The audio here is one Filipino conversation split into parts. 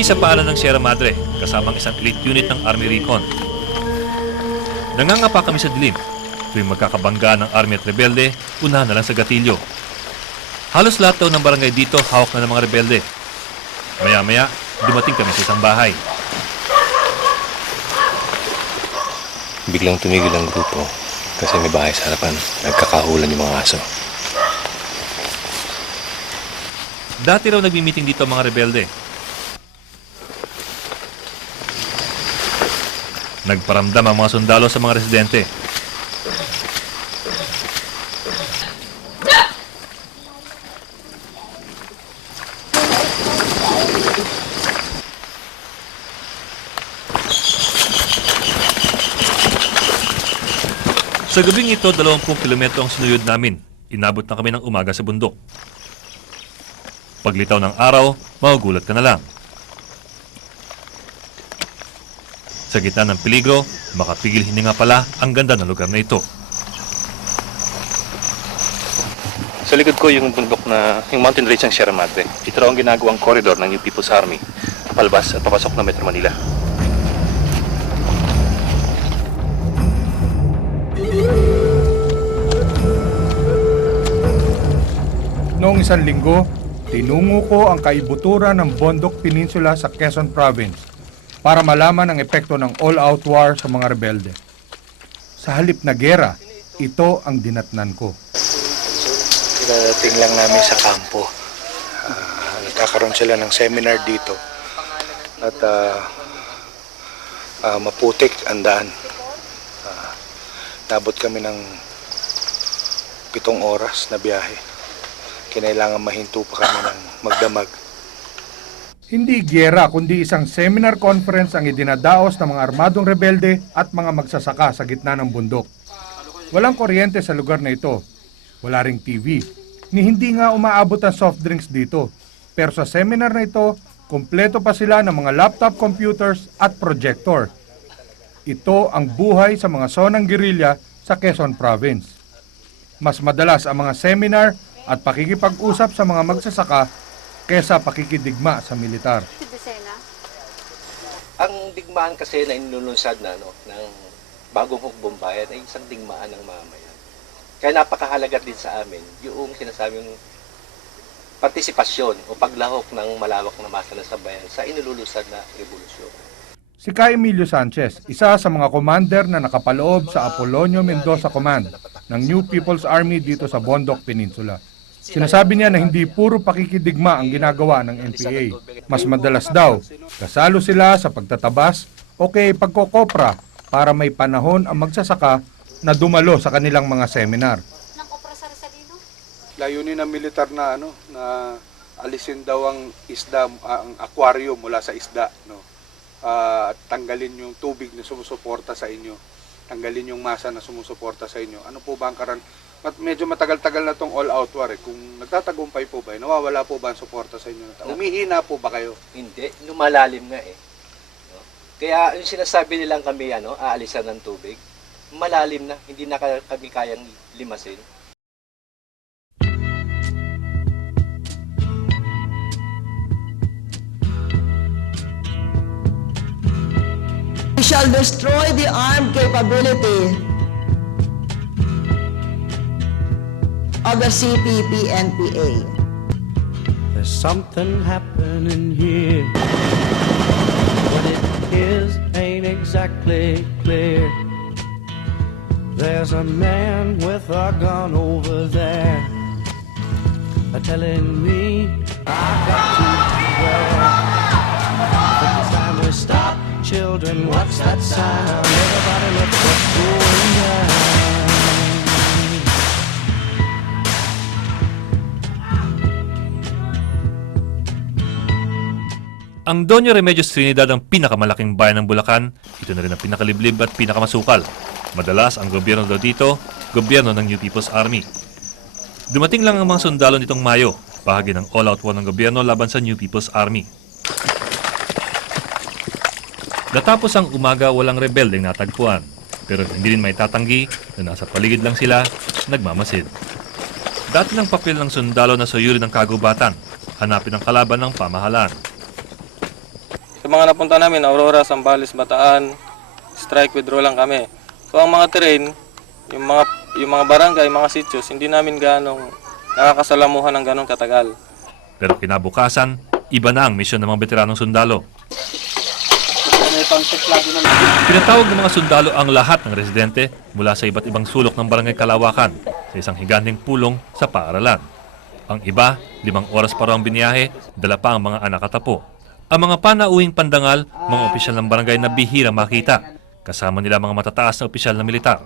Kami sa paanan ng Sierra Madre, kasamang isang elite unit ng Army Recon. Nangangapa kami sa dilim. Tuwing magkakabangga ng Army at rebelde, unahan na lang sa gatilyo. Halos lahat daw ng barangay dito hawak na ng mga rebelde. Maya-maya, dumating kami sa isang bahay. Biglang tumigil ang grupo kasi may bahay sa harapan. Nagkakahulan yung mga aso. Dati raw nagmi-meeting dito ang mga rebelde. Nagparamdam ang mga sundalo sa mga residente. Sa gabing ito, 20 kilometro ang sinuyod namin. Inabot na kami ng umaga sa bundok. Paglitaw ng araw, magugulat ka na lang. Sa gitna ng peligro, makapigil hininga pala ang ganda ng lugar na ito. Sa likod ko yung bundok na yung mountain range ng Sierra Madre. Ito raw ang ginagawang corridor ng New People's Army. Palabas at papasok ng Metro Manila. Noong isang linggo, tinungo ko ang kaibuturan ng Bondok Peninsula sa Quezon Province para malaman ang epekto ng all-out war sa mga rebelde. Sa halip na gera, ito ang dinatnan ko. Dadating lang namin sa kampo. Nagkakaroon sila ng seminar dito. At maputik ang daan. Nabot kami ng 7 oras na biyahe. Kinailangan mahinto pa kami ng magdamag. Hindi gera kundi isang seminar conference ang idinadaos ng mga armadong rebelde at mga magsasaka sa gitna ng bundok. Walang kuryente sa lugar na ito. Wala ring TV. Ni hindi nga umaabot ang soft drinks dito. Pero sa seminar na ito, kumpleto pa sila ng mga laptop computers at projector. Ito ang buhay sa mga zonang guerrilla sa Quezon Province. Mas madalas ang mga seminar at pakikipag-usap sa mga magsasaka kesa pakikidigma sa militar. Ang digmaan kasi na inilulunsad na ng bagong hukbong bayan ay isang digmaan ng mamayan. Kaya napakahalaga din sa amin yung sinasabing partisipasyon o paglahok ng malawak na masa na sa bayan sa inilulunsad na revolusyon. Si Kai Emilio Sanchez, isa sa mga commander na nakapaloob sa Apolonio Mendoza Command ng New People's Army dito sa Bondok Peninsula. Sinasabi niya na hindi puro pakikidigma ang ginagawa ng NPA. Mas madalas daw, kasalo sila sa pagtatabas o kay pagkokopra para may panahon ang magsasaka na dumalo sa kanilang mga seminar. Layunin ng militar na na alisin daw ang isda, ang aquarium mula sa isda, at tanggalin yung tubig na sumusuporta sa inyo. Tanggalin yung masa na sumusuporta sa inyo. Ano po ba ang medyo matagal-tagal na tong all-out war eh. Kung nagtatagumpay po ba, nawawala po ba ang suporta sa inyo? Umihina po ba kayo? Hindi, lumalalim nga eh. No? Kaya yung sinasabi nilang kami aalisan ng tubig, malalim na, hindi na kami kayang limasin. We shall destroy the armed capability of the CPP-NPA. There's something happening here. What it is ain't exactly clear. There's a man with a gun over there, telling me I got to beware. It's time we stop, children. What's that sound? Everybody look what's going down. Ang Doña Remedios Trinidad ang pinakamalaking bayan ng Bulacan. Ito na rin ang pinakaliblib at pinakamasukal. Madalas ang gobyerno daw dito, gobyerno ng New People's Army. Dumating lang ang mga sundalo nitong Mayo, bahagi ng all-out war ng gobyerno laban sa New People's Army. Natapos ang umaga, walang rebeldeng natagpuan. Pero hindi rin may tatanggi na nasa paligid lang sila, nagmamasid. Dati ng papel ng sundalo na suyuri ng kagubatan, hanapin ang kalaban ng pamahalaan. mga napunta namin, Aurora, Zambales, Bataan, strike withdraw lang kami. So ang mga terrain, yung mga barangay, mga sitios, hindi namin ganong nakakasalamuhan ng ganong katagal. Pero kinabukasan, iba na ang misyon ng mga veteranong sundalo. Pinatawag ng mga sundalo ang lahat ng residente mula sa iba't ibang sulok ng barangay Kalawakan sa isang higanting pulong sa paaralan. Ang iba, 5 oras pa raw ang biniyahe, dala pa ang mga anak at apo. Ang mga panauhing pandangal, mga opisyal ng barangay na bihira makita. Kasama nila mga matataas na opisyal na militar.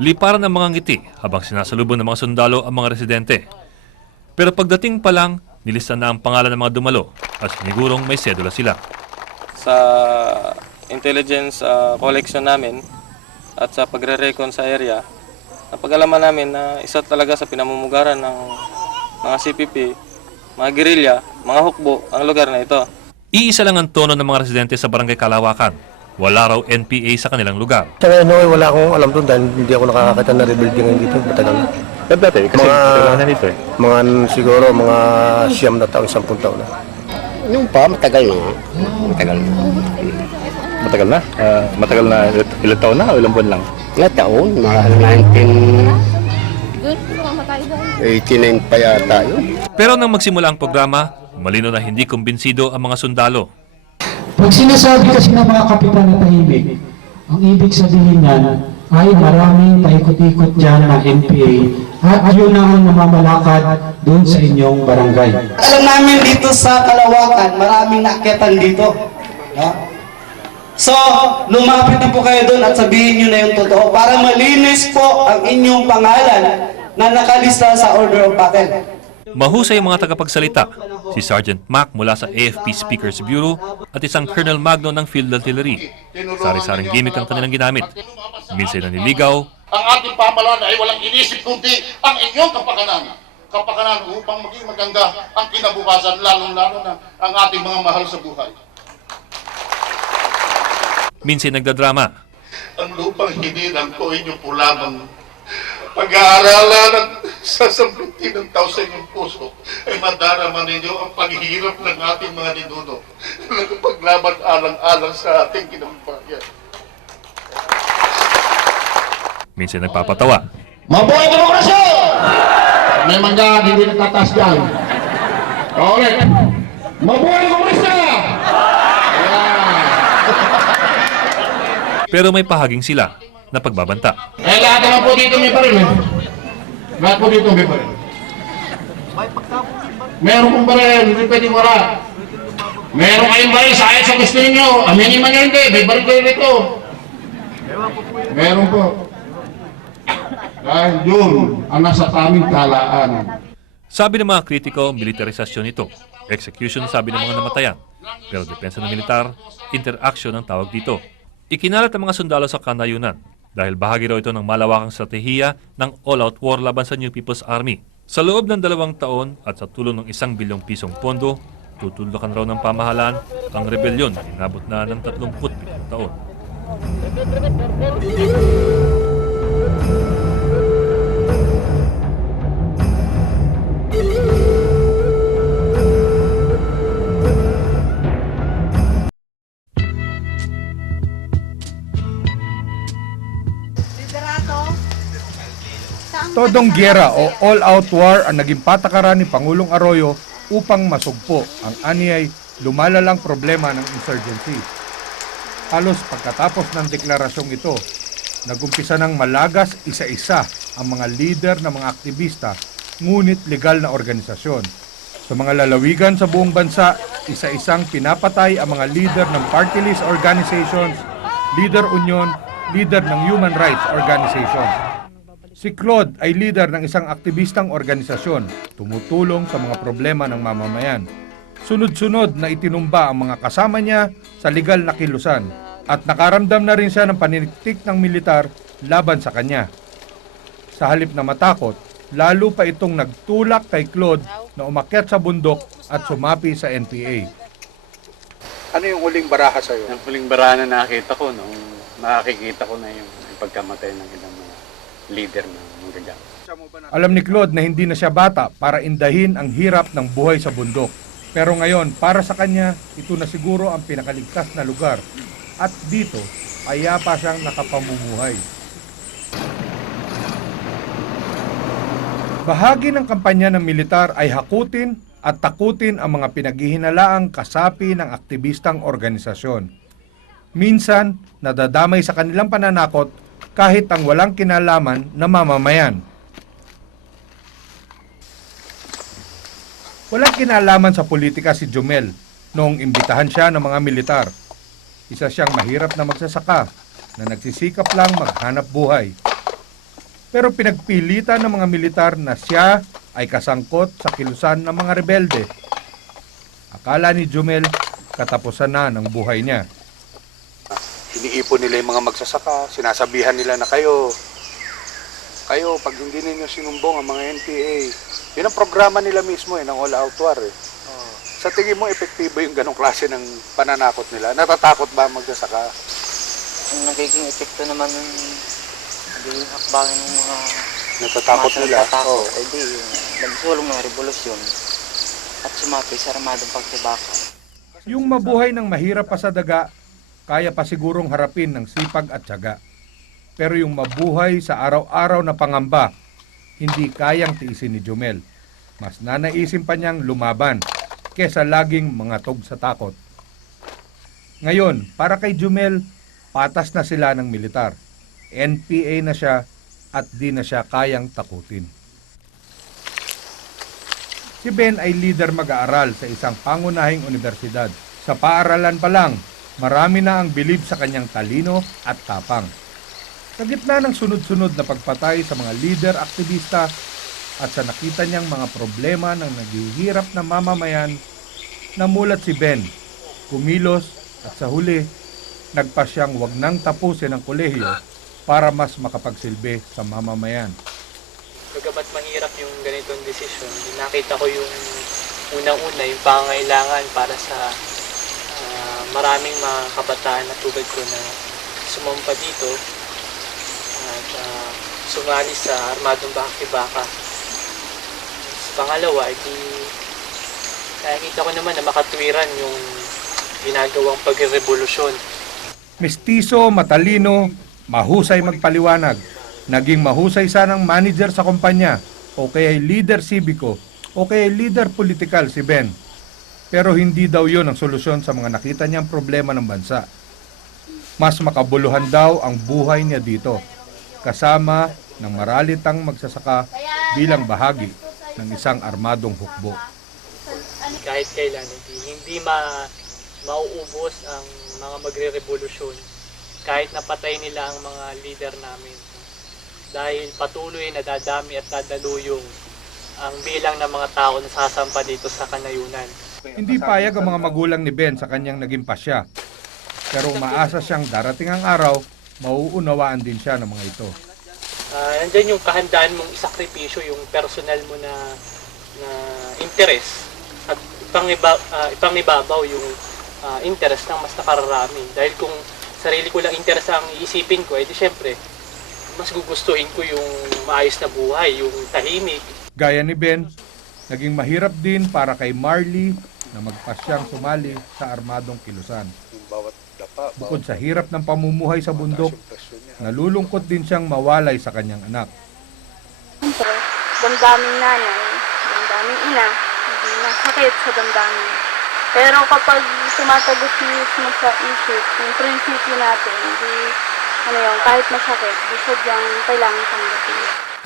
Liparan ang mga ngiti habang sinasalubong ng mga sundalo ang mga residente. Pero pagdating pa lang, nilista na ang pangalan ng mga dumalo at sinigurong may sedula sila. Sa intelligence collection namin at sa pagre-recon sa area, napag-alaman namin na isa talaga sa pinamumugaran ng mga CPP, mga gerilya, mga hukbo ang lugar na ito. Iisa lang ang tono ng mga residente sa barangay Kalawakan. Wala raw NPA sa kanilang lugar. Sa ngayon, wala akong alam doon dahil hindi ako nakakakita na rebuilding ngayon dito. Matagal na. Dati, kasi kailangan na dito eh. Mga siguro, mga 9 na taon, 10 taon na. Yung pa, matagal na. Matagal na. Matagal na? Matagal na ilang taon na o ilang buwan lang? Ilang taon? Mga 1989 pa yata yun. Pero nang magsimula ang programa, malino na hindi kumbinsido ang mga sundalo. Pag sinasabi kasi ng mga kapitan na tahimik, ang ibig sabihin niyan ay maraming paikot-ikot dyan na NPA at yun ang namamalakad doon sa inyong barangay. Alam namin dito sa Kalawakan, maraming naakyatan dito. No? So, lumapit na po kayo doon at sabihin nyo na yung totoo para malinis po ang inyong pangalan na nakalista sa Order of Battle. Mahusay ang mga tagapagsalita, si Sergeant Mac mula sa AFP Speakers Bureau at isang Colonel Magno ng Field Artillery. Sari-saring gimmick ang kanilang ginamit. Minsan na niligaw, ang ating pamahalaan ay walang inisip kundi ang inyong kapakanan. Kapakanan upang maging maganda ang kinabukasan, lalong-lalo na ang ating mga mahal sa buhay. minsan nagdadrama. Ang lupang hinilang ko inyo po lamang pag-aaralan at sasamputin ng tao sa inyong puso ay madarama ninyo ang paghihirap ng ating mga ninuno na paglaban alang-alang sa ating kinabukasan. Minsan nagpapatawa. Mabuhay demokrasya! May mangga, hindi nagtataas dyan. Ulit. Mabuhay demokrasya! Pero may pahaging sila na pagbabanta. Lahat naman po dito may baril eh. Lahat po dito may baril. Meron pong baril, hindi pwedeng wala. Meron kayong baril, sayang sa gusto ninyo. Aminin man nyo hindi, may baril kayo rito. Meron po. Dahil yun ang nasa aming talaan. Sabi ng mga kritiko, militarisasyon ito. Execution sabi ng mga namatayan. Pero depensa ng militar, interaction ang tawag dito. Ikinalat ang mga sundalo sa kanayunan dahil bahagi raw ito ng malawakang strategiya ng all-out war laban sa New People's Army. Sa loob ng 2 taon at sa tulong ng 1 bilyong pisong pondo, tutuldukan raw ng pamahalaan ang rebelyon na inabot na ng 37 taon. Todong giyera o all-out war ang naging patakaran ni Pangulong Arroyo upang masugpo ang aniyay lumalalang problema ng insurgency. Halos pagkatapos ng deklarasyong ito, nagumpisa ng malagas isa-isa ang mga leader ng mga aktivista, ngunit legal na organisasyon. Sa mga lalawigan sa buong bansa, isa-isang pinapatay ang mga leader ng party list organizations, leader union, leader ng human rights organizations. Si Claude ay leader ng isang aktivistang organisasyon, tumutulong sa mga problema ng mamamayan. Sunod-sunod na itinumba ang mga kasama niya sa legal na kilusan at nakaramdam na rin siya ng paniniktik ng militar laban sa kanya. Sa halip na matakot, lalo pa itong nagtulak kay Claude na umakyat sa bundok at sumapi sa NPA. Ano yung huling baraha sa'yo? Ang huling baraha na nakita ko, nung nakikita ko na yung pagkamatay ng ilang mga leader ng magagamit. Alam ni Claude na hindi na siya bata para indahin ang hirap ng buhay sa bundok. Pero ngayon, para sa kanya, ito na siguro ang pinakaligtas na lugar. At dito, payapa siyang nakapamumuhay. Bahagi ng kampanya ng militar ay hakutin at takutin ang mga pinaghihinalaang kasapi ng aktivistang organisasyon. Minsan, nadadamay sa kanilang pananakot kahit ang walang kinalaman na mamamayan. Walang kinalaman sa politika si Jomel noong imbitahan siya ng mga militar. Isa siyang mahirap na magsasaka na nagsisikap lang maghanap buhay. Pero pinagpilitan ng mga militar na siya ay kasangkot sa kilusan ng mga rebelde. Akala ni Jomel katapusan na ng buhay niya. Iniipon nila yung mga magsasaka, sinasabihan nila na kayo, pag hindi ninyo sinumbong ang mga NPA, yun ang programa nila mismo ng All Out War eh. Sa tingin mo, epektibo yung ganong klase ng pananakot nila? Natatakot ba ang magsasaka? Ang nagiging epekto naman ng nagiging hakbangin ng mga Natatakot nila? natatakot, nagsulong ng revolusyon at sumapi sa armadong pagtibaka. Yung mabuhay ng mahirap pa sa daga, kaya pa sigurong harapin ng sipag at tiyaga. Pero yung mabuhay sa araw-araw na pangamba, hindi kayang tiisin ni Jomel. Mas nanaisin pa niyang lumaban kesa laging mangatog sa takot. Ngayon, para kay Jomel, patas na sila ng militar. NPA na siya at di na siya kayang takutin. Si Ben ay leader mag-aaral sa isang pangunahing universidad. Sa paaralan pa lang, marami na ang bilib sa kanyang talino at tapang. Sa gitna ng sunod-sunod na pagpatay sa mga leader aktivista at sa nakita niyang mga problema ng naghihirap na mamamayan, namulat si Ben, kumilos at sa huli, nagpa siyang wag nang tapusin ang kolehiyo para mas makapagsilbi sa mamamayan. Bagamat mahirap yung ganitong desisyon, nakita ko yung unang-una, yung pangangailangan para sa maraming mga kabataan na tulad ko na sumampa dito at sumali sa armadong baki-baka. Pangalawa, nakikita ko naman na makatwiran yung ginagawang pagrevolusyon. Mestizo, matalino, mahusay magpaliwanag. Naging mahusay sanang manager sa kumpanya o kaya leader sibiko o kaya leader politikal si Ben. Pero hindi daw yon ang solusyon sa mga nakita niyang problema ng bansa. Mas makabuluhan daw ang buhay niya dito, kasama ng maralitang magsasaka bilang bahagi ng isang armadong hukbo. Kahit kailan, hindi mauubos ang mga magre-revolusyon kahit napatay nila ang mga leader namin. Dahil patuloy na dadami at dadaluyong ang bilang ng mga tao na sasampa dito sa kanayunan. Hindi payag ang mga magulang ni Ben sa kanyang naging pasya. Pero umaasa siyang darating ang araw, mauunawaan din siya ng mga ito. Nandyan yung kahandaan mong isakripisyo, yung personal mo na interest at ipangibabaw yung interest ng mas nakararami. Dahil kung sarili ko lang interest ang iisipin ko, edi syempre, mas gugustuhin ko yung maayos na buhay, yung tahimik. Gaya ni Ben, naging mahirap din para kay Marley na magpasyang sumali sa armadong kilusan. Bukod sa hirap ng pamumuhay sa bundok, nalulungkot din siyang mawalay sa kanyang anak. Siyempre, damdaming nanay, damdaming ina, hindi na sakit sa damdamin. Pero kapag tumatagot mismo sa isip, yung prinsipyo natin, hindi, kahit masakit, di sadyang kailangan tanggapin.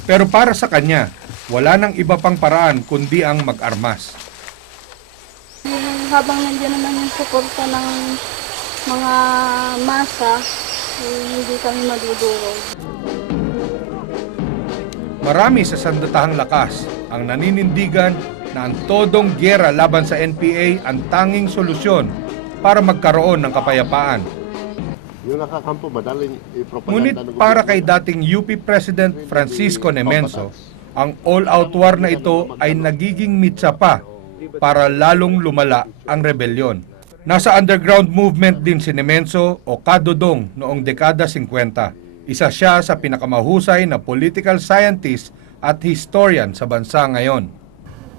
Pero para sa kanya, wala nang iba pang paraan kundi ang mag-armas. Habang nandiyan naman yung suporta ng mga masa, hindi kami madudurog. Marami sa sandatahang lakas ang naninindigan na ang todong gyera laban sa NPA ang tanging solusyon para magkaroon ng kapayapaan. Yung nakakampo, madaling ipropaganda. Ngunit para kay dating UP President Francisco Nemenzo, ang all-out war na ito ay nagiging mitsa pa para lalong lumala ang rebelyon. Nasa underground movement din si Nemenzo o Kadodong noong dekada 50. Isa siya sa pinakamahusay na political scientist at historian sa bansa ngayon.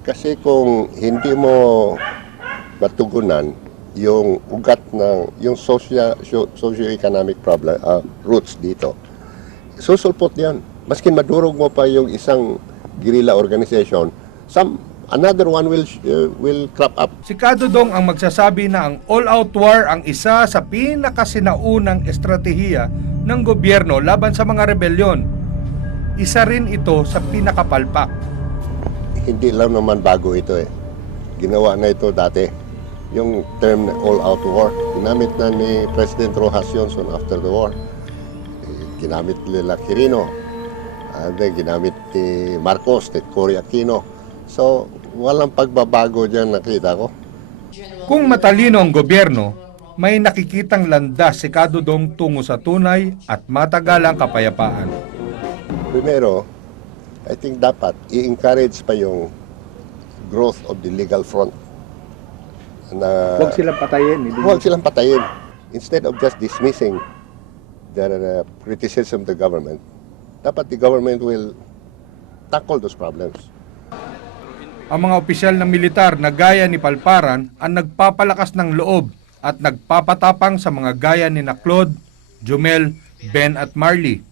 Kasi kung hindi mo matugunan yung ugat ng yung socio-economic problem roots dito. Susulpot yan. Maskin madurog mo pa yung isang guerrilla organization, another one will crop up. Si Kadudong ang magsasabi na ang all-out war ang isa sa pinakasinaunang estratehiya ng gobyerno laban sa mga rebelyon. Isa rin ito sa pinakapalpak. Hindi lang naman bago ito eh. Ginawa na ito dati. Yung term na all-out war, ginamit na ni President Rojas Johnson after the war. Ginamit nila Quirino. Then ginamit ni Marcos, ni Cory Aquino. So, walang pagbabago dyan nakita ko. Kung matalino ang gobyerno, may nakikitang landas si Kadudong tungo sa tunay at matagalang kapayapaan. Primero, I think dapat i-encourage pa yung growth of the legal front. Na Huwag silang patayin. huwag silang patayin. Instead of just dismissing the criticism of the government, dapat the government will tackle those problems. Ang mga opisyal ng militar na gaya ni Palparan ang nagpapalakas ng loob at nagpapatapang sa mga gaya ni Claude, Jumel, Ben at Marley.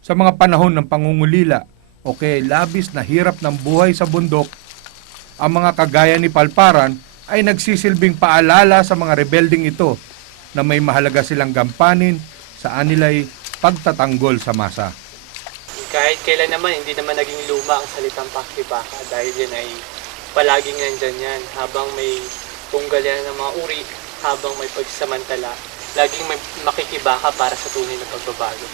Sa mga panahon ng pangungulila o kaya labis na hirap ng buhay sa bundok, ang mga kagaya ni Palparan ay nagsisilbing paalala sa mga rebelding ito na may mahalaga silang gampanin sa anilay pagtatanggol sa masa. Kahit kailan naman, hindi naman naging luma ang salitang pakibaka dahil yan ay palaging nandyan yan. Habang may tunggal yan ng mga uri, habang may pagsamantala, laging may makikibaka para sa tunay na pagbabago.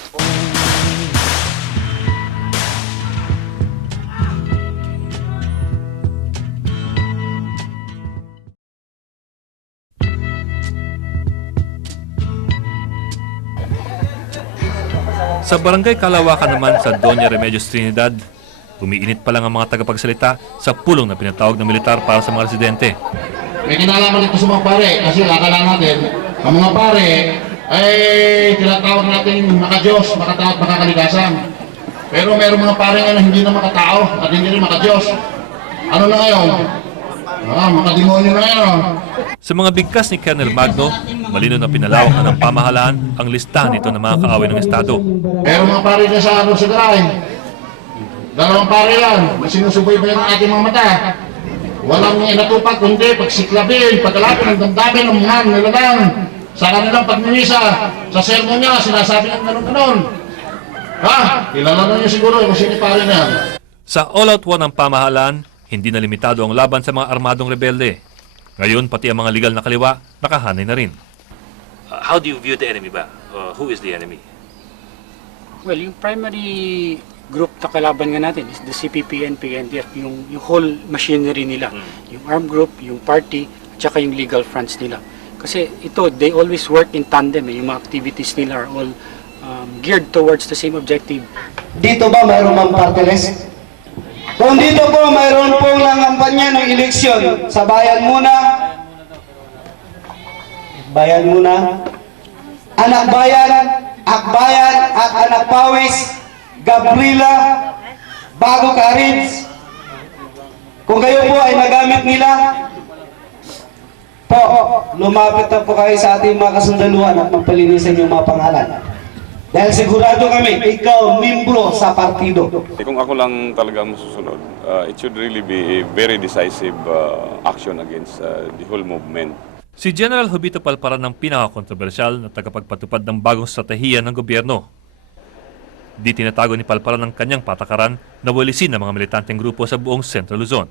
Sa barangay Kalawakan naman sa Doña Remedios Trinidad, umiinit pa lang ang mga tagapagsalita sa pulong na pinatawag ng militar para sa mga residente. May kinalaman ito sa mga pare kasi akala natin, ang mga pare ay tinatawag natin maka-Diyos, makatao at makakaligasan. Pero mayroong mga pare nga na hindi na makatao at hindi rin maka-Diyos. Ano na ngayon? Makademonyo na ngayon. Sa mga bigkas ni Colonel Magno, malino na pinalawak na ng pamahalaan ang listahan nito ng mga kaaway ng Estado. Pero mga pare niya sa ano sa Garay, dalawang pare yan, na sinusubaybayan ng ating mga mata. Walang inatupag kundi pagsiklabin, pagkalapin ng damdamin ng mga nilalang sa kanilang pagmimisa. Sa sermon niya, sinasabi ng ganun-ganun. Kilala na niyo siguro kung sino pare niya. Sa all-out war ng pamahalaan, hindi na limitado ang laban sa mga armadong rebelde. Ngayon, pati ang mga legal na kaliwa, nakahanay na rin. How do you view the enemy ba? Who is the enemy? Well, yung primary group na kalaban nga natin is the CPP, NP, NDF, yung whole machinery nila. Yung armed group, yung party, at saka yung legal fronts nila. Kasi ito, they always work in tandem. Yung mga activities nila are all geared towards the same objective. Dito ba mayroon mang party list? Kung dito po mayroon pong nangampanya ng eleksyon sa bayan muna, anak bayan, akbayan at anak pawis, Gabriela, Bago Karids. Kung kayo po ay nagamit nila, po, lumapit na po kayo sa ating mga kasundaluhan at magpalinisan yung mga pangalan. Dahil sigurado kami, ikaw membro sa partido. Kung ako lang talaga masusunod, it should really be a very decisive action against the whole movement. Si General Jovito Palparan ang pinaka-kontrobersyal na tagapagpatupad ng bagong stratehiya ng gobyerno. Di tinatago ni Palparan ang kanyang patakaran na walisin ng mga militanteng grupo sa buong Central Luzon.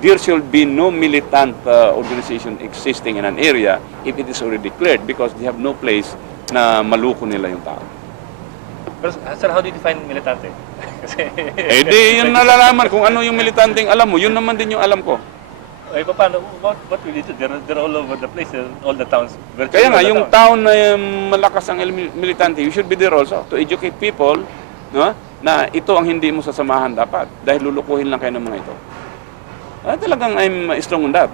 There should be no militant organization existing in an area if it is already declared because they have no place na maluko nila yung tao. Pero, sir, how do you define militante? Kasi... Di yun nalalaman kung ano yung militanteng alam mo, yun naman din yung alam ko. Okay, paano? What will you do? They're all over the place, all the towns. Kaya nga, yung town na malakas ang militante, you should be there also to educate people, no, na ito ang hindi mo sasamahan dapat dahil lulukuhin lang kayo ng mga ito. Talagang I'm strong on that.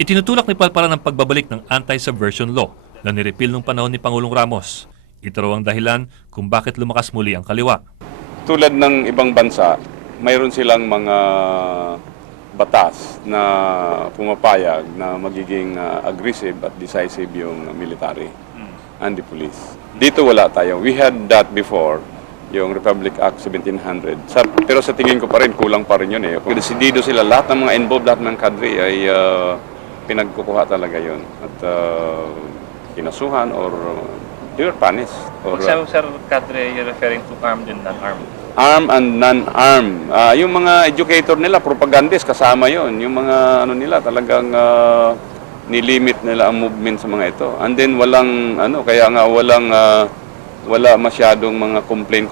Itinutulak ni Palparan ang pagbabalik ng anti-subversion law na nirepil nung panahon ni Pangulong Ramos. Ito raw ang dahilan kung bakit lumakas muli ang kaliwa. Tulad ng ibang bansa, mayroon silang mga batas na pumapayag na magiging aggressive at decisive yung military and the police. Dito wala tayo. We had that before, yung Republic Act 1700. Pero sa tingin ko pa rin, kulang pa rin yun eh. Kung desidido sila, lahat ng mga involved, lahat ng kadre ay pinagkukuha talaga yun. At kinasuhan or they were punished. Or, Sir Cadre, you're referring to armed and non-armed? armed and non-armed. Yung mga educator nila, propagandist, kasama yon. Yung mga ano nila, talagang nilimit nila ang movement sa mga ito. And then walang, kaya nga wala masyadong mga complain.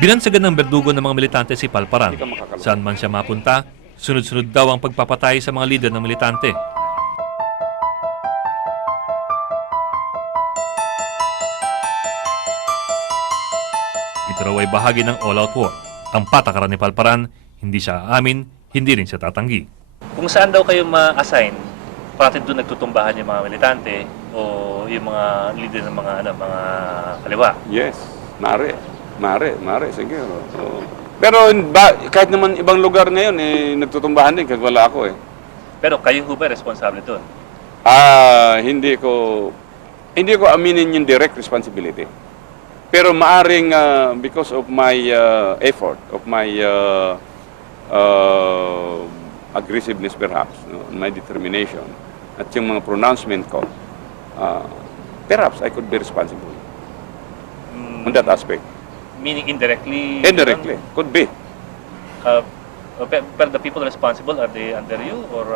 Binansagan ng berdugo ng mga militante si Palparan. Saan man siya mapunta, sunod-sunod daw ang pagpapatay sa mga lider ng militante. Ito raw ay bahagi ng all-out war. Ang patakaran ni Palparan, hindi siya aamin, hindi rin siya tatanggi. Kung saan daw kayo ma-assign, parating doon nagtutumbahan yung mga militante o yung mga leader ng mga kaliwa? Yes, mare, siguro. So, pero kahit naman ibang lugar ngayon, nagtutumbahan din kahit wala ako eh. Pero kayo ho ba responsable doon? Hindi ko aminin yung direct responsibility. Pero maaring because of my effort, of my aggressiveness perhaps, my determination, at yung mga pronouncement ko, perhaps I could be responsible on that aspect. Meaning indirectly? Indirectly, could be. But the people responsible, are they under you? Or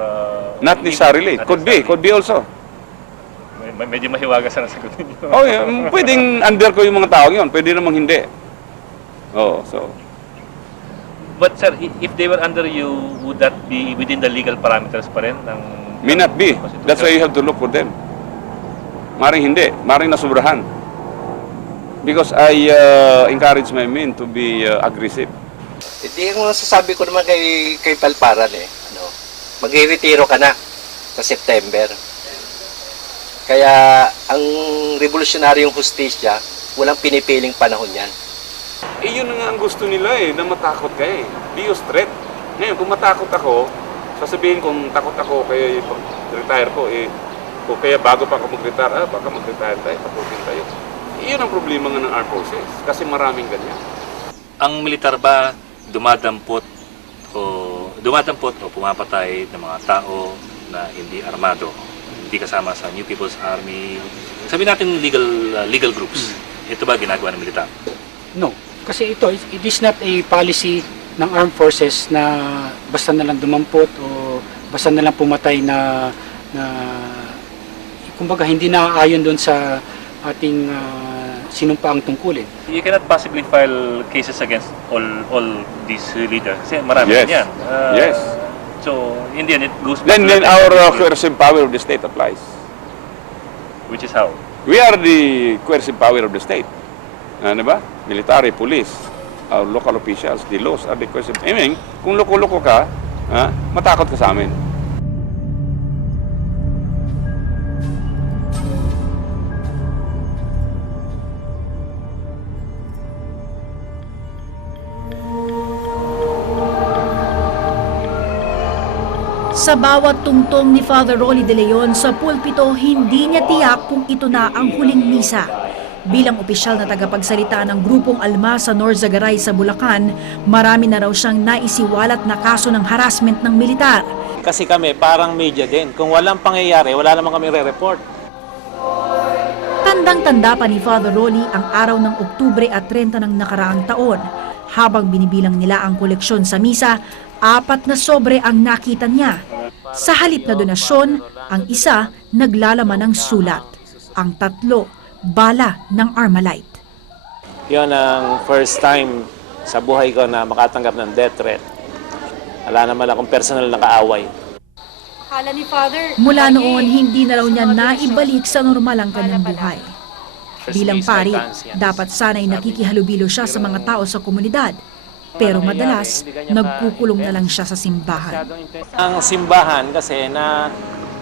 Not necessarily, could be also. Medyo mahiwagas na sagot ninyo. Oh, yeah. Pwedeng under ko yung mga tao yun, pwede namang hindi. So. But sir, if they were under you, would that be within the legal parameters pa rin? May not be. That's why you have to look for them. Maring hindi. Maring nasubrahan. Because I encourage my men to be aggressive. Hindi yung sasabi ko naman kay Palparan magre-retiro ka na sa September. Kaya ang revolusyonaryong hustisya, walang pinipiling panahon yan. Yun na nga ang gusto nila na matakot ka Bios threat. Ngayon, kung matakot ako, sasabihin kung takot ako kaya pag-retire ko, o kaya bago pa ako mag-retire, baka mag-retire tayo, taputin tayo. Iyon ang problema nga ng armed forces, kasi maraming ganyan. Ang militar ba dumadampot o pumapatay ng mga tao na hindi armado? Hindi kasama sa New People's Army. Sabihin natin legal groups. Ito ba ginagawa ng militar? No. Kasi it is not a policy ng armed forces na basta na lang dumampot o basta na lang pumatay na kumbaga hindi naaayon doon sa ating sinumpaang tungkulin. You cannot possibly file cases against all these leaders. Kasi marami yan. Yes. So, in the end, it goes back Then our coercive power of the state applies. Which is how? We are the coercive power of the state. Ano ba? Military, police, our local officials, the laws are the coercive. I mean, kung loko-loko ka, matakot ka sa amin. Sa bawat tungtong ni Father Rolly De Leon sa pulpito, hindi niya tiyak kung ito na ang huling misa. Bilang opisyal na tagapagsalita ng grupong Alma sa Norzagaray sa Bulacan, marami na raw siyang naisiwalat na kaso ng harassment ng militar. Kasi kami parang media din. Kung walang pangyayari, wala naman kami re-report. Tandang-tanda pa ni Father Rolly ang araw ng Oktubre at 30 ng nakaraang taon. Habang binibilang nila ang koleksyon sa misa, 4 na sobre ang nakita niya. Sa halip na donasyon, ang isa naglalaman ng sulat. Ang 3, bala ng Armalite. Yun ang first time sa buhay ko na makatanggap ng death threat. Wala naman akong personal na kaaway. Akala ni Father, Mula noon, hindi na raw niya naibalik sa normal ang kanyang buhay. Bilang pari, dapat sana'y nakikihalubilo siya sa mga tao sa komunidad. Pero madalas, nagkukulong na lang siya sa simbahan. Ang simbahan kasi na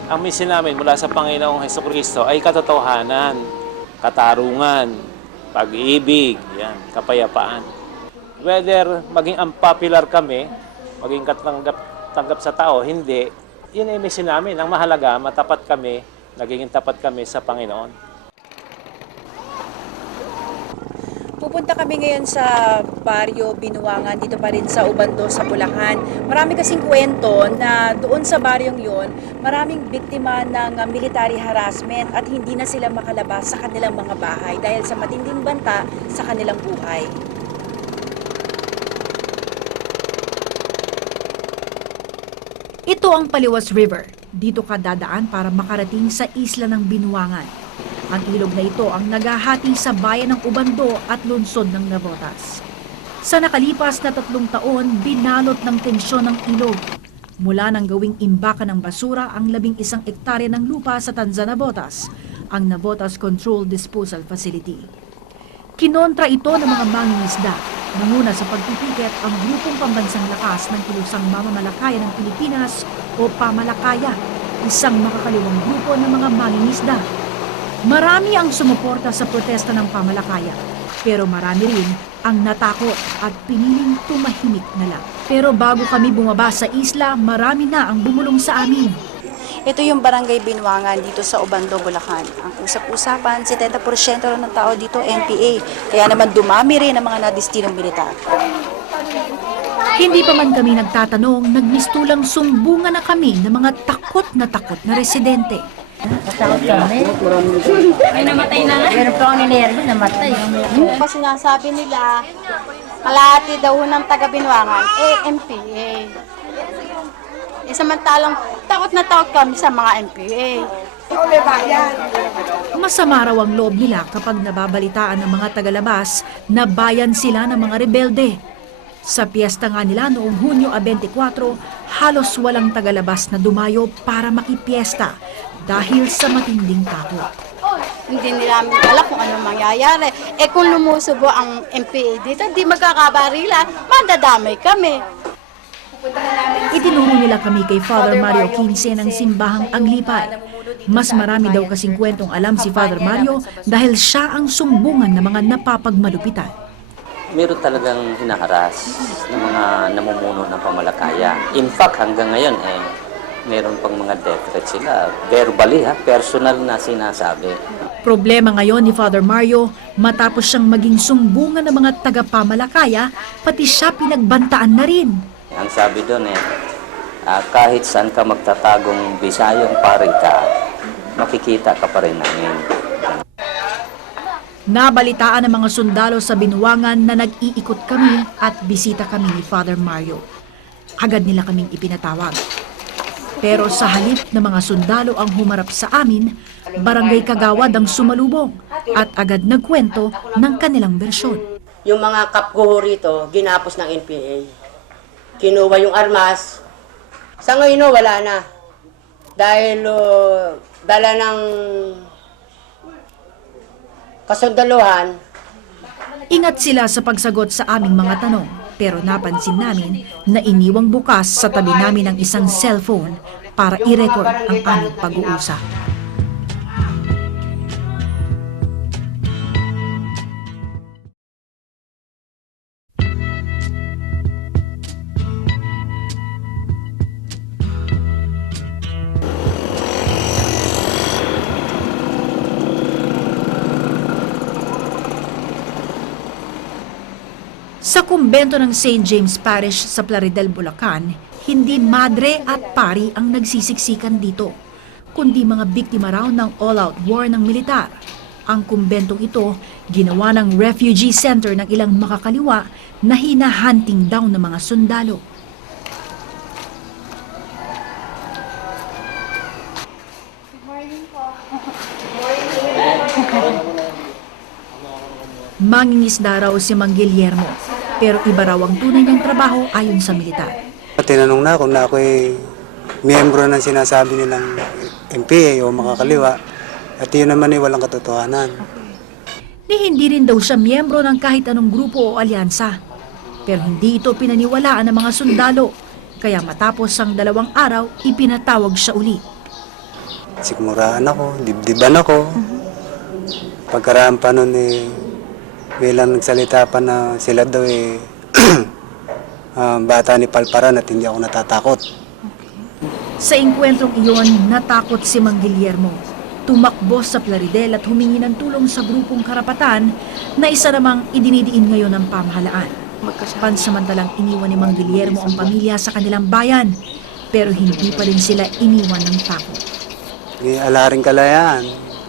ang mission namin mula sa Panginoong Hesukristo ay katotohanan, katarungan, pag-ibig, kapayapaan. Whether maging unpopular kami, maging tanggap sa tao, hindi. Yun ay mission namin. Ang mahalaga, matapat kami, nagiging tapat kami sa Panginoon. Pupunta kami ngayon sa Barrio Binuangan, dito pa rin sa Ubando, sa Bulacan. Marami kasing kwento na doon sa baryong yon, maraming biktima ng military harassment at hindi na sila makalabas sa kanilang mga bahay dahil sa matinding banta sa kanilang buhay. Ito ang Paliwas River. Dito ka dadaan para makarating sa isla ng Binuangan. Ang ilog na ito ang naghahati sa bayan ng Ubando at lungsod ng Navotas. Sa nakalipas na 3 taon, binalot ng tensyon ng ilog. Mula nang gawing imbakan ng basura ang 11 ektarya ng lupa sa Tanza, Navotas, ang Navotas Control Disposal Facility. Kinontra ito ng mga mangingisda. Nanguna sa pagpipikit ang grupong pambansang lakas ng kilusang mamamalakaya ng Pilipinas o Pamalakaya, isang makakaliwang grupo ng mga mangingisda. Marami ang sumuporta sa protesta ng Pamalakaya, pero marami rin ang natakot at piniling tumahimik na lang. Pero bago kami bumaba sa isla, marami na ang bumulong sa amin. Ito yung Barangay Binuangan dito sa Ubando, Bulacan. Ang usap-usapan, 70% ng tao dito NPA. Kaya naman dumami rin ang mga nadistinong militar. Hindi pa man kami nagtatanong, nagmistulang sumbungan na kami ng mga takot na residente. Natakot kami. Ay, namatay na nga. Meron pa akong ninervo, namatay. Kasi sinasabi nila, kalahati daw ng taga-Binuangan, MPA. Samantalang takot na takot kami sa mga MPA. Masama raw ang loob nila kapag nababalitaan ng mga tagalabas na bayan sila ng mga rebelde. Sa piyesta nga nila noong Hunyo 24, halos walang tagalabas na dumayo para makipiesta dahil sa matinding takot. Hindi nila alam kung ano mangyayari. Kung lumusubo ang MPA dito, di magkakabarila, mandadamay kami. Itinuro nila kami kay Father Mario Quince ng simbahang Aglipay. Mas marami daw kasing kwentong alam si Father Mario dahil siya ang sumbungan ng mga napapagmalupitan. Meron talagang hinaharas ng mga namumuno ng Pamalakaya. In fact, hanggang ngayon, meron pang mga death threats sila. Verbally, personal na sinasabi. Problema ngayon ni Father Mario, matapos siyang maging sumbungan ng mga taga-Pamalakaya, pati siya pinagbantaan na rin. Ang sabi doon kahit saan ka magtatagong Bisayong pari ka, makikita ka pa rin namin. Nabalitaan ng mga sundalo sa Binuangan na nag-iikot kami at bisita kami ni Father Mario. Agad nila kaming ipinatawag. Pero sa halip na mga sundalo ang humarap sa amin, Barangay Kagawad ang sumalubong at agad nagkwento ng kanilang bersyon. Yung mga kapguho rito, ginapos ng NPA. Kinuha yung armas. Sa ngayon, wala na. Dahil dala ng kasundaluhan. Ingat sila sa pagsagot sa aming mga tanong, pero napansin namin na iniwang bukas sa tabi namin ang isang cellphone para i-record ang aming pag-uusap. Sa kumbento ng St. James Parish sa Plaridel, Bulacan, hindi madre at pari ang nagsisiksikan dito, kundi mga biktima raw ng all-out war ng militar. Ang kumbentong ito, ginawa ng refugee center ng ilang makakaliwa na hinahunting daw ng mga sundalo. Mangingisda raw si Mang Guillermo, pero iba raw ang tunay niyang trabaho ayon sa militar. Tinanong na ako na ako'y miyembro ng sinasabi nilang MPA o makakaliwa at yun naman ay walang katotohanan. Ni hindi rin daw siya miyembro ng kahit anong grupo o alyansa, pero hindi ito pinaniwalaan ng mga sundalo, kaya matapos ang 2 araw, ipinatawag siya uli. Sikmuraan ako, dibdiban ako. Pagkaraan pa nun bilang nagsalita pa na sila daw bata ni Palparan at hindi ako natatakot. Sa engkwentrong iyon, natakot si Mang Guillermo. Tumakbo sa Plaridel at humingi ng tulong sa grupong karapatan na isa namang idinidiin ngayon ng pamahalaan. Pansamantalang iniwan ni Mang Guillermo ang pamilya sa kanilang bayan, pero hindi pa rin sila iniwan ng takot. May alaring kalayaan.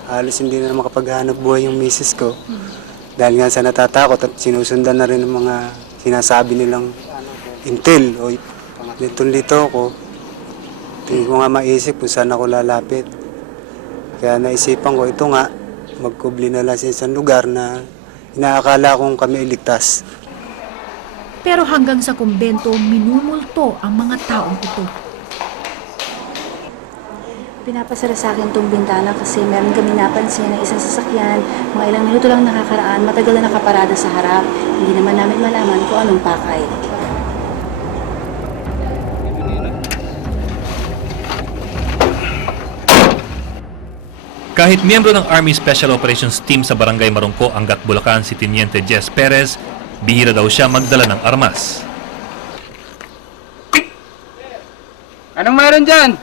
Halos hindi na makapaghanap buhay yung misis ko. Dahil nga sa natatakot at sinusundan na rin ng mga sinasabi nilang intel o litong-lito ko. Hindi ko nga maisip kung saan ako lalapit. Kaya naisipan ko, ito nga, magkubli na lang sa isang lugar na inaakala kong kami iligtas. Pero hanggang sa kumbento, minumulto ang mga taong ito. Pinapasara sa akin itong bintana kasi meron kami napansin na isang sasakyan, mga ilang minuto lang nakakaraan, matagal na nakaparada sa harap. Hindi naman namin malaman kung anong pakay. Kahit miyembro ng Army Special Operations Team sa Barangay Marungko, Angat, Bulacan si Teniente Jess Perez, bihira daw siya magdala ng armas. Anong mayroon dyan?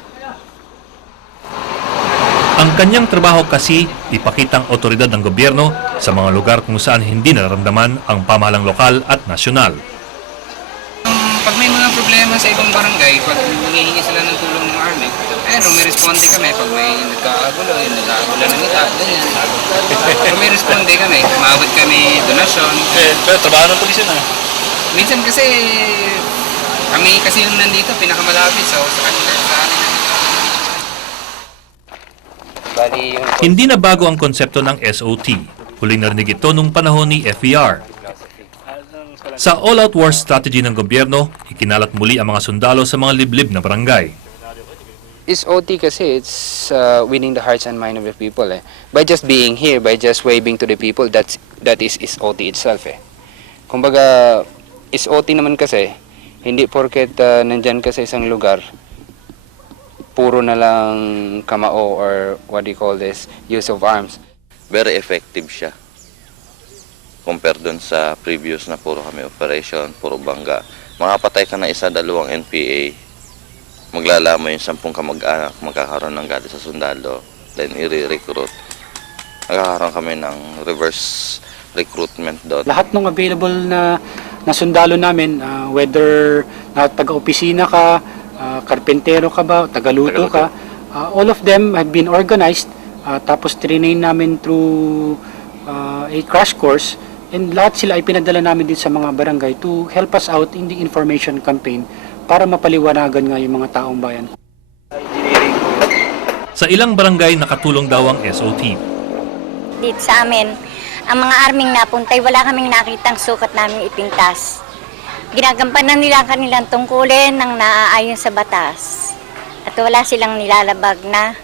Ang kanyang trabaho kasi ipakitang otoridad ng gobyerno sa mga lugar kung saan hindi nararamdaman ang pamahalang lokal at nasyonal. Pag may mga problema sa ibang barangay, pag nangihingi sila ng tulong ng Army, rumiresponde kami. Pag may nagkakagulo, yung nagkakagulo ng ita, ganyan. Rumiresponde kami. Umabot kami donasyon. Pero trabaho ng pulis yun ah. Minsan kasi, kami kasi yung nandito, pinakamalapit. So, sa kanila, sa amin. Hindi na bago ang konsepto ng SOT. Huling narinig ito nung panahon ni FVR. Sa all-out war strategy ng gobyerno, ikinalat muli ang mga sundalo sa mga liblib na barangay. SOT kasi, it's winning the hearts and mind of the people. By just being here, by just waving to the people, that is SOT itself. Kumbaga, SOT naman kasi, hindi porket nandyan ka sa isang lugar, puro na lang kamao or what do you call this, use of arms. Very effective siya. Compare dun sa previous na puro kami operation, puro bangga. Makapatay ka na isa, dalawang NPA, maglalamo yung 10 kamag-anak, magkakaroon ng gali sa sundalo, then i-recruit. Magkakaroon kami ng reverse recruitment doon. Lahat ng available na sundalo namin, whether taga-opisina ka, karpentero ka ba, tagaluto ka, all of them have been organized, tapos trinain namin through a crash course, and lahat sila ay pinadala namin din sa mga barangay to help us out in the information campaign para mapaliwanagan nga yung mga taong bayan. Sa ilang barangay, nakatulong daw ang SOT. Dito sa amin, ang mga arming napuntay, wala kaming nakitang sukat namin ipintas. Ginagampanan nila ang kanilang tungkulin ng naaayon sa batas. At wala silang nilalabag na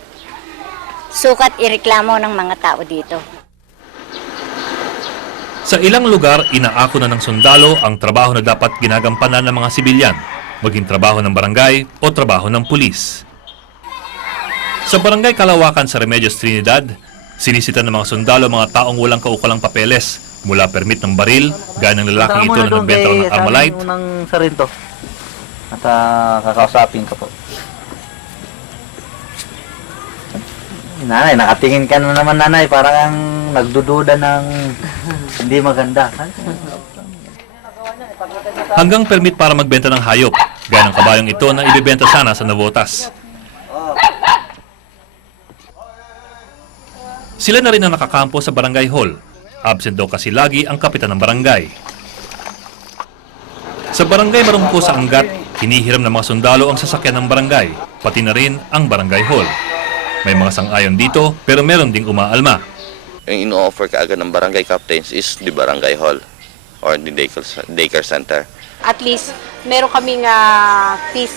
sukat ireklamo ng mga tao dito. Sa ilang lugar, inaako na ng sundalo ang trabaho na dapat ginagampanan ng mga sibilyan, maging trabaho ng barangay o trabaho ng pulis. Sa barangay Kalawakan sa Remedios Trinidad, sinisita ng mga sundalo mga taong walang kaukulang papeles, mula permit ng baril, gaya ng lalaking ito na nagbenta ng Armalite. Unang sarinto at kakausapin ka po. Nanay, nakatingin ka na naman nanay, parang nagdududa ng hindi maganda. Hanggang permit para magbenta ng hayop, gaya ng kabayong ito na ibibenta sana sa Navotas. Sila na rin ang nakakampo sa barangay hall. Absent daw kasi lagi ang kapitan ng barangay. Sa barangay Marungko sa Angat, hinihiram ng mga sundalo ang sasakyan ng barangay, pati na rin ang barangay hall. May mga sang-ayon dito, pero meron ding umaalma. Yung ino-offer ka agad ng barangay captains is the barangay hall or the daycare center. At least, meron kaming peace,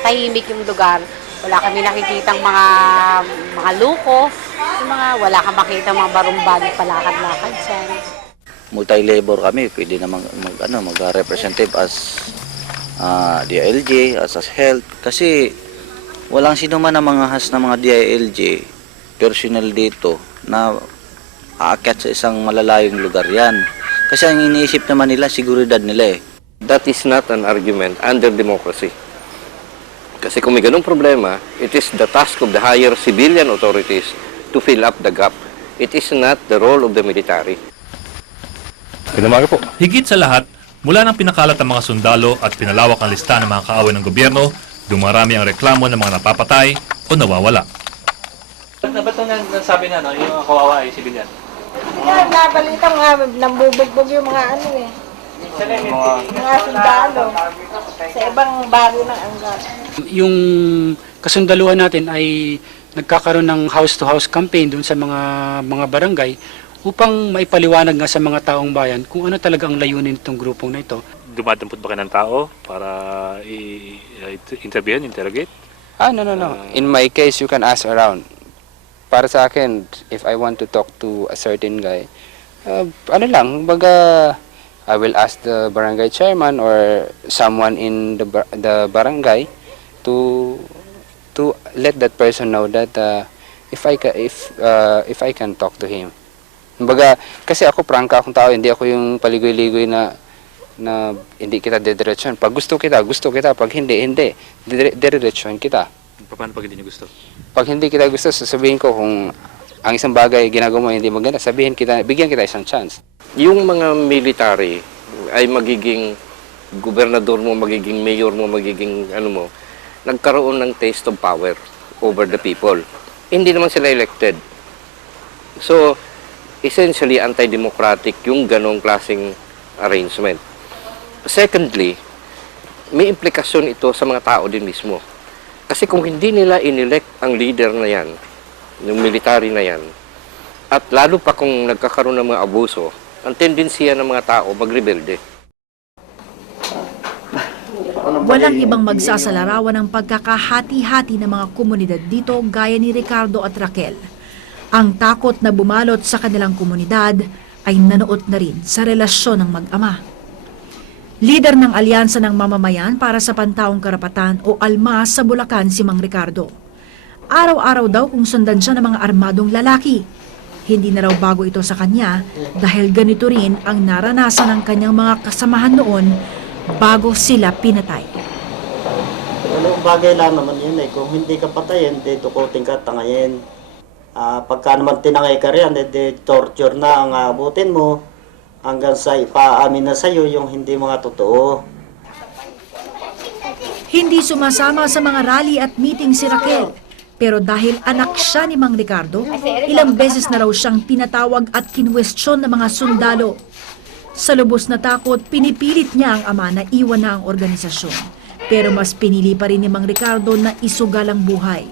tahimik yung lugar. Wala kami nakikitang mga luko, wala kang makita mga barumbag, palakad-lakad dyan. Multi-labor kami, pwede na mag-representative as DILG, as health. Kasi walang sino man ang mga has na mga DILG, personal dito, na aakyat sa isang malalayong lugar yan. Kasi ang iniisip naman nila, seguridad nila eh. That is not an argument under democracy. Kasi kung may ganung problema, it is the task of the higher civilian authorities to fill up the gap. It is not the role of the military. Po. Higit sa lahat, mula nang pinakalat ang mga sundalo at pinalawak ang lista ng mga kaaway ng gobyerno, dumarami ang reklamo ng mga napapatay o nawawala. Ba't nasabi na, no, yung kawawa ay civilian? Nabalita nga, nambubugbog yung mga ano eh. Mga sundalo. Sa ibang baryo ng Angat. Yung kasundaluhan natin ay nagkakaroon ng house-to-house campaign doon sa mga barangay upang maipaliwanag nga sa mga taong bayan kung ano talaga ang layunin itong grupong na ito. Dumadampot ba kayo ng tao para i-interview, interrogate? No. In my case, you can ask around. Para sa akin, if I want to talk to a certain guy, I will ask the barangay chairman or someone in the barangay to let that person know that if I can talk to him. Kumbaga, kasi ako prangka akong tao, hindi ako yung paligoy-ligoy na hindi kita didiretsyon. Pag gusto kita, pag hindi, didiretsyon kita. Paano pag hindi niyo gusto? Pag hindi kita gusto, sasabihin ko kung ang isang bagay ginagawa mo hindi maganda, bigyan kita isang chance. Yung mga military ay magiging gobernador mo, magiging mayor mo, magiging nagkaroon ng taste of power over the people. Hindi naman sila elected. So, essentially, anti-democratic yung ganong klaseng arrangement. Secondly, may implikasyon ito sa mga tao din mismo. Kasi kung hindi nila inelect ang leader na yan, yung military na yan, at lalo pa kung nagkakaroon ng mga abuso, ang tendensiya ng mga tao magrebelde. Walang ibang magsasalarawan ng pagkakahati-hati ng mga komunidad dito gaya ni Ricardo at Raquel. Ang takot na bumalot sa kanilang komunidad ay nanuot na rin sa relasyon ng mag-ama. Leader ng Alyansa ng Mamamayan para sa Pantaong Karapatan o ALMA sa Bulacan si Mang Ricardo. Araw-araw daw kung sundan siya ng mga armadong lalaki. Hindi na raw bago ito sa kanya dahil ganito rin ang naranasan ng kanyang mga kasamahan noon bago sila pinatay. Bagay lang naman yun eh. Kung hindi ka patayin, di dukutin ka, tangayin. Pagka naman tinangay ka riyan, di torture na ang abutin mo hanggang sa ipaamin na sa'yo yung hindi mga totoo. Hindi sumasama sa mga rally at meeting si Raquel. Pero dahil anak siya ni Mang Ricardo, ilang beses na raw siyang tinatawag at kinwestiyon ng mga sundalo. Sa lubos na takot, pinipilit niya ang ama na iwan na ang organisasyon. Pero mas pinili pa rin ni Mang Ricardo na isugal ang buhay.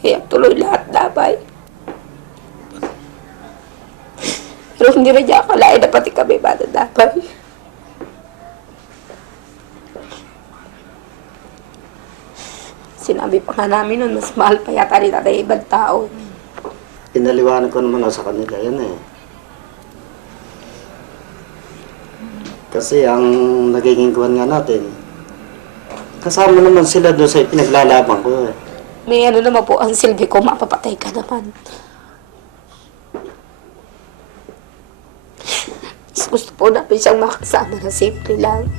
Kaya tuloy lahat dabay. Pero hindi rin niya akalain na pati kami madadabay. Sinabi pa nga namin nun, mas mahal pa yata rin natin ibang tao. Pinaliwanag ko naman sa kanila yan eh. Kasi ang nagiging kuwan nga natin, kasama naman sila doon sa pinaglalaban ko eh. May ano naman po, ang silbi ko, mapapatay ka naman. Gusto po namin siyang makasama na simple lang.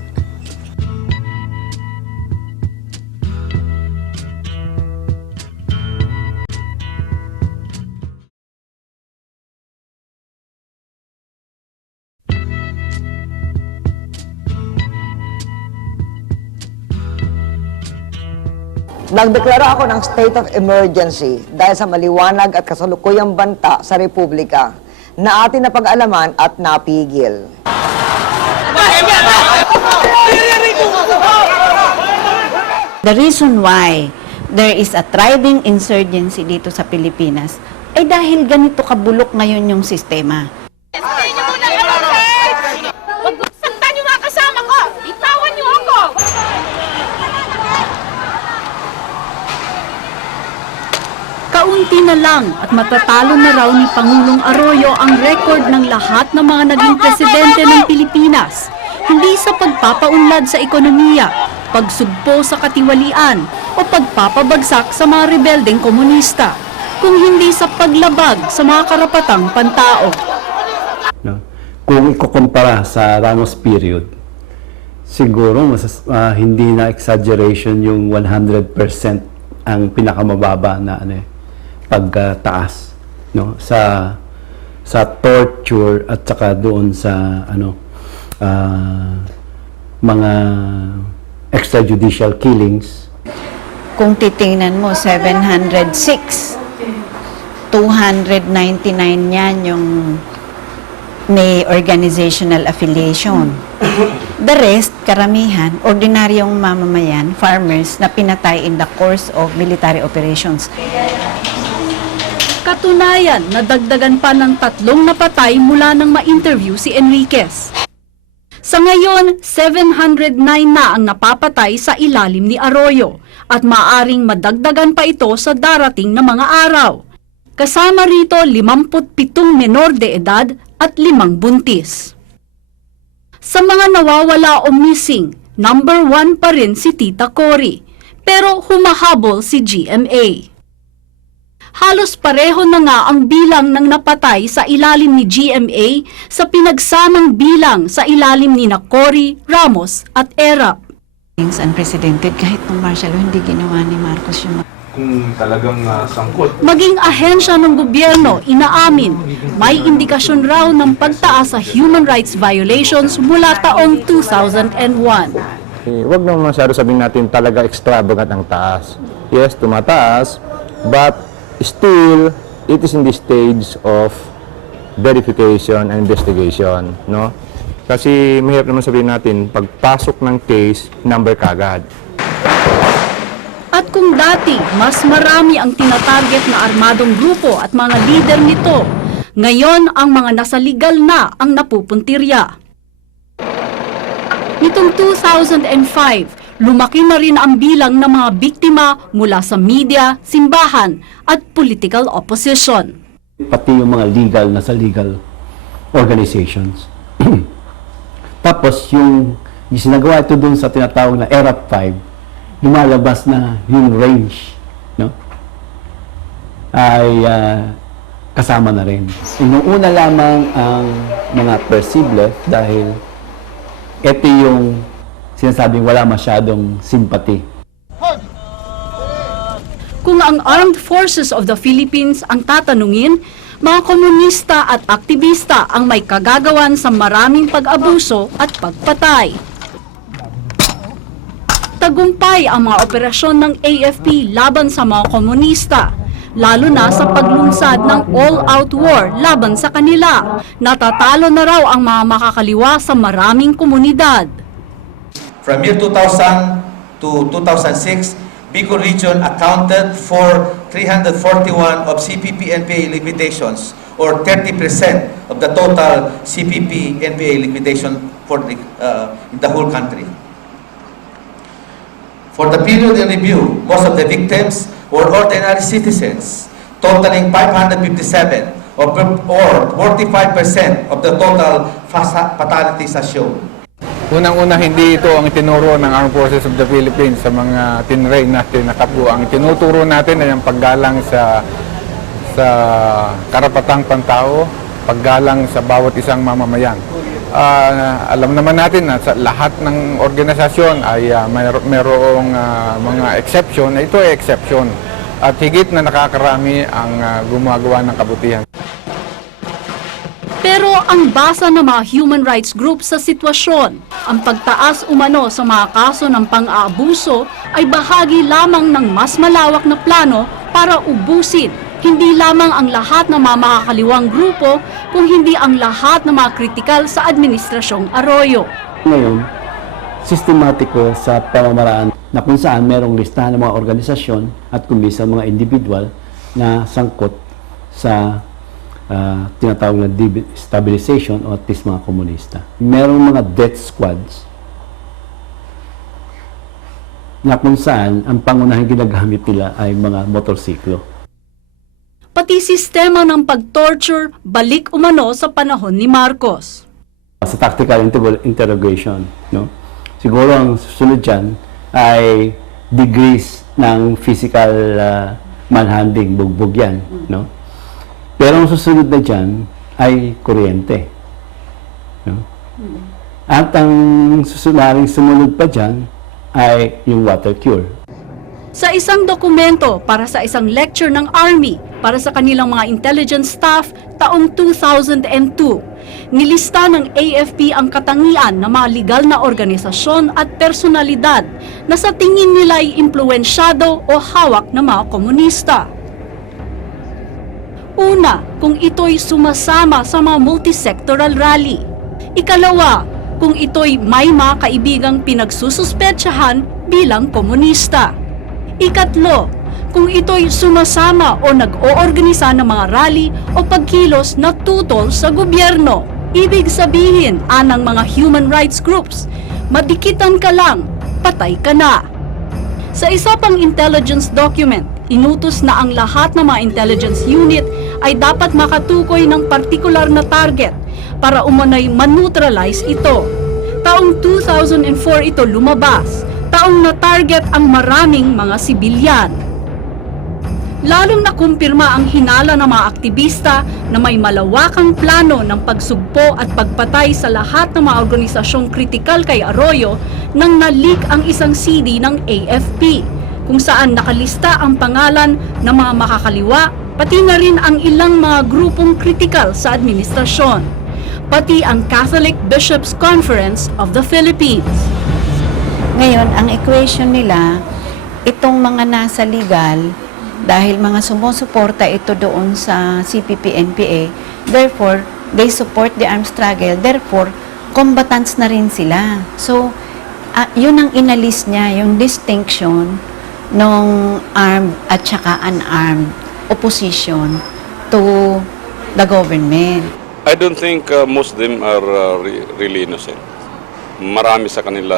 Nagdeklara ako ng state of emergency dahil sa maliwanag at kasalukuyang banta sa Republika na atin napag-alaman at napigil. The reason why there is a thriving insurgency dito sa Pilipinas ay dahil ganito kabulok ngayon yung sistema. Saktan yung mga kasama ko! Itawan niyo ako! Kaunti na lang at matatalo na raw ni Pangulong Arroyo ang record ng lahat ng mga naging presidente ng Pilipinas. Hindi sa pagpapaunlad sa ekonomiya, pagsugpo sa katiwalian o pagpapabagsak sa mga rebeldeng komunista, kung hindi sa paglabag sa mga karapatang pantao. Kung ikukumpara sa Ramos period, Siguro hindi na exaggeration yung 100% ang pinakamababa na pagtaas, no, sa torture at saka doon sa mga extrajudicial killings. Kung titingnan mo, 706, 299 yan yung may organizational affiliation. The rest, karamihan, ordinaryong mamamayan, farmers, na pinatay in the course of military operations. Katunayan, nadagdagan pa ng 3 napatay mula nang ma-interview si Enriquez. Sa ngayon, 709 na ang napapatay sa ilalim ni Arroyo at maaring madagdagan pa ito sa darating na mga araw. Kasama rito 57 menor de edad at 5 buntis. Sa mga nawawala o missing, number 1 pa rin si Tita Cory, pero humahabol si GMA. Halos pareho na nga ang bilang ng napatay sa ilalim ni GMA sa pinagsamang bilang sa ilalim ni Cory, Ramos at Erap. Unprecedented, kahit ng martial law, hindi ginawa ni Marcos yung kung talagang sangkot. Maging ahensya ng gobyerno, inaamin, may indikasyon raw ng pagtaas sa human rights violations mula taong 2001. Huwag naman masyado sabihin natin talaga extravagant ang taas. Yes, tumataas, but still, it is in the stage of verification and investigation, no? Kasi mahirap naman sabihin natin, pagpasok ng case, number kagad. At kung dati, mas marami ang tinatarget na armadong grupo at mga lider nito, ngayon ang mga nasa legal na ang napupuntirya. Nitong 2005, lumaki na rin ang bilang ng mga biktima mula sa media, simbahan at political opposition. Pati yung mga legal, nasa legal organizations. Tapos yung sinagawa ito dun sa tinatawag na ERAP 5, lumalabas na yung range, no? Ay kasama na rin. Inuuna lamang ang mga perceived dahil ito yung sinasabing wala masyadong sympathy. Kung ang Armed Forces of the Philippines ang tatanungin, mga komunista at aktivista ang may kagagawan sa maraming pag-abuso at pagpatay. Tagumpay ang mga operasyon ng AFP laban sa mga komunista, lalo na sa paglunsad ng all-out war laban sa kanila. Natatalo na raw ang mga makakaliwa sa maraming komunidad. From year 2000 to 2006, Bicol Region accounted for 341 of CPP-NPA liquidations, or 30% of the total CPP-NPA liquidation for in the whole country. For the period in review, most of the victims were ordinary citizens, totaling 557, or 45% of the total fatalities as shown. Unang-una, hindi ito ang itinuro ng Armed Forces of the Philippines sa mga tinray natin na kapwa. Ang tinuturo natin ay ang paggalang sa karapatang pantao, paggalang sa bawat isang mamamayan. Alam naman natin na sa lahat ng organisasyon ay mayroong mga exception. Ito ay exception. At higit na nakakarami ang gumagawa ng kabutihan. Pero ang basa ng mga human rights groups sa sitwasyon, ang pagtaas umano sa mga kaso ng pang-aabuso ay bahagi lamang ng mas malawak na plano para ubusin hindi lamang ang lahat ng mga makakaliwang grupo, kung hindi ang lahat ng mga kritikal sa Administrasyong Arroyo. Ngayon, sistematiko sa pamamaraan na kung saan merong listahan ng mga organisasyon at kumbisa mga individual na sangkot sa tinatawag na destabilization o at least mga komunista. Merong mga death squads na kung saan ang pangunahing ginagamit nila ay mga motorsiklo. Pati sistema ng pag-torture balik umano sa panahon ni Marcos. Sa tactical interrogation, no? Siguro ang susunod dyan ay degrees ng physical manhandling, bugbog yan, no? Pero ang susunod na dyan ay kuryente. No? At ang sumunod pa dyan ay yung water cure. Sa isang dokumento para sa isang lecture ng Army para sa kanilang mga intelligence staff taong 2002, nilista ng AFP ang katangian ng mga legal na organisasyon at personalidad na sa tingin nila ay impluensyado o hawak ng mga komunista. Una, kung ito'y sumasama sa mga multisectoral rally. Ikalawa, kung ito'y may mga kaibigang pinagsususpetsahan bilang komunista. Ikatlo, kung ito'y sumasama o nag-oorganisa ng mga rally o pagkilos na tutol sa gobyerno. Ibig sabihin, anang mga human rights groups, madikitan ka lang, patay ka na. Sa isa pang intelligence document, inutos na ang lahat ng mga intelligence unit ay dapat makatukoy ng partikular na target para umunay maneutralize ito. Taong 2004 ito lumabas, taong na-target ang maraming mga sibilyan. Lalong nakumpirma ang hinala ng mga aktivista na may malawakang plano ng pagsugpo at pagpatay sa lahat ng mga organisasyong kritikal kay Arroyo nang na-leak ang isang CD ng AFP, kung saan nakalista ang pangalan ng mga makakaliwa, pati na rin ang ilang mga grupong kritikal sa administrasyon, pati ang Catholic Bishops' Conference of the Philippines. Ngayon, ang equation nila, itong mga nasa legal, dahil mga sumusuporta ito doon sa CPP-NPA, therefore, they support the armed struggle, therefore, combatants na rin sila. So, yun ang inalis niya, yung distinction ng armed at saka unarmed opposition to the government. I don't think most of them are really innocent. Marami sa kanila